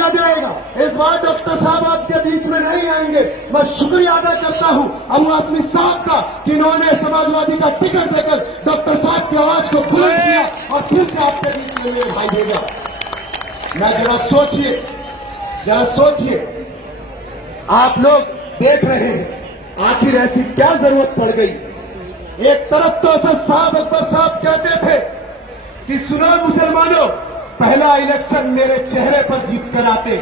दिया जाएगा। इस बार डॉक्टर साहब आपके बीच में नहीं आएंगे। मैं शुक्रिया अदा करता हूं अबू आसमी साहब का कि इन्होंने समाजवादी का टिकट देकर डॉक्टर साहब की आवाज को बुलंद किया और फिर से आपके बीच में मेरे भाई भेजा। मैं जरा सोचिए, आप लोग देख रहे हैं आखिर ऐसी क्या जरूरत पड़ गई। एक तरफ तो असद साहब अकबर साहब कहते थे कि सुनो मुसलमानों, पहला इलेक्शन मेरे चेहरे पर जीत कर आते,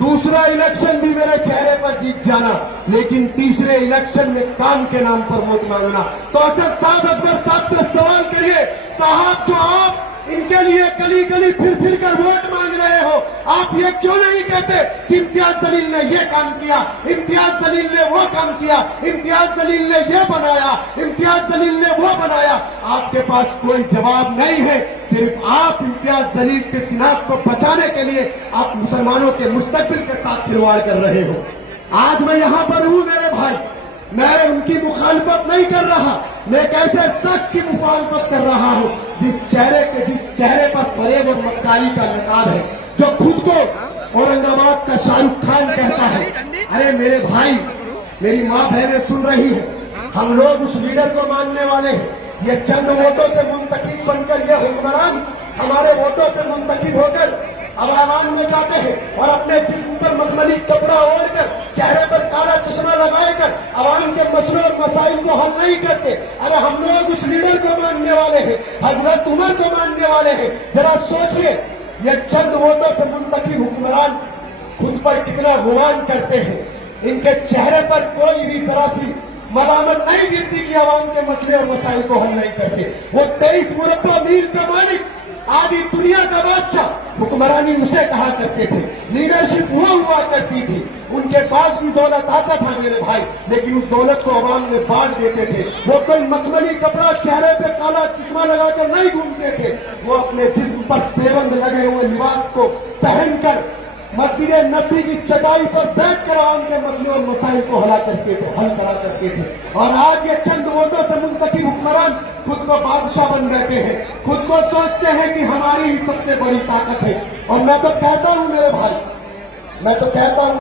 दूसरा इलेक्शन भी मेरे चेहरे पर जीत जाना, लेकिन तीसरे इलेक्शन में काम के नाम पर वोट मांगना। तो असद साहब अकबर साहब से सवाल करिए, साहब जो आप इनके लिए गली गली फिर कर वोट मांग रहे हो, आप ये क्यों नहीं कहते कि इम्तियाज जलील ने ये काम किया, इम्तियाज जलील ने वो काम किया, इम्तियाज जलील ने ये बनाया, इम्तियाज जलील ने वो बनाया। आपके पास कोई जवाब नहीं है। सिर्फ आप इम्तियाज जलील के सिनात को बचाने के लिए आप मुसलमानों के मुस्तकबिल के साथ खिलवाड़ कर रहे हो। आज मैं यहाँ पर हूँ मेरे भाई, मैं उनकी मुखालफत नहीं कर रहा, मैं एक ऐसे शख्स की मुखालफत कर रहा हूँ जिस चेहरे पर फरेब और मक्कारी का नकाब है, जो खुद को औरंगाबाद का शाहरुख खान कहता है। अरे मेरे भाई, मेरी माँ बहनें सुन रही है, हम लोग उस लीडर को मानने वाले हैं। ये चंद वोटों से मुंतखब बनकर ये हुक्मरान हमारे वोटों से मुंतखब होकर अब आवाम में जाते हैं और अपने जिस्म पर मखमली कपड़ा ओढ़कर, चेहरे पर काला चश्मा लगाकर आवाम के मसलों और मसाइल को हल नहीं करते। अरे हम लोग उस लीडर को मानने वाले हैं, हजरत उमर को मानने वाले हैं। जरा सोचिए, ये चंद वोटों से मुंतखब हुक्मरान खुद पर कितना गुमान करते हैं। इनके चेहरे पर कोई भी जरा सी मलामत नहीं गिरती कि आवाम के मसले और मसाइल को हल नहीं करते। वो 23 मुरब्बा मील का मालिक, आधी दुनिया का बादशाह, हुक्मरानी उसे कहा करते थे, लीडरशिप वो हुआ करती थी। उनके पास भी दौलत आता था मेरे भाई, लेकिन उस दौलत को अवाम में बांट देते थे। वो कोई मखमली कपड़ा चेहरे पे काला चश्मा लगाकर नहीं घूमते थे, वो अपने जिस्म पर पेबंद लगे हुए लिबास को पहनकर मस्जिद नबी की चटाई पर बैठकर आवाम के मसले और मसाइल को हल करा करते थे। और आज ये चंद वोटों से मुंतखब हुक्मरान खुद को बादशाह बन बैठे हैं, खुद को सोचते हैं कि हमारी ही सबसे बड़ी ताकत है। और मैं तो कहता हूं मेरे भाई, मैं तो कहता हूं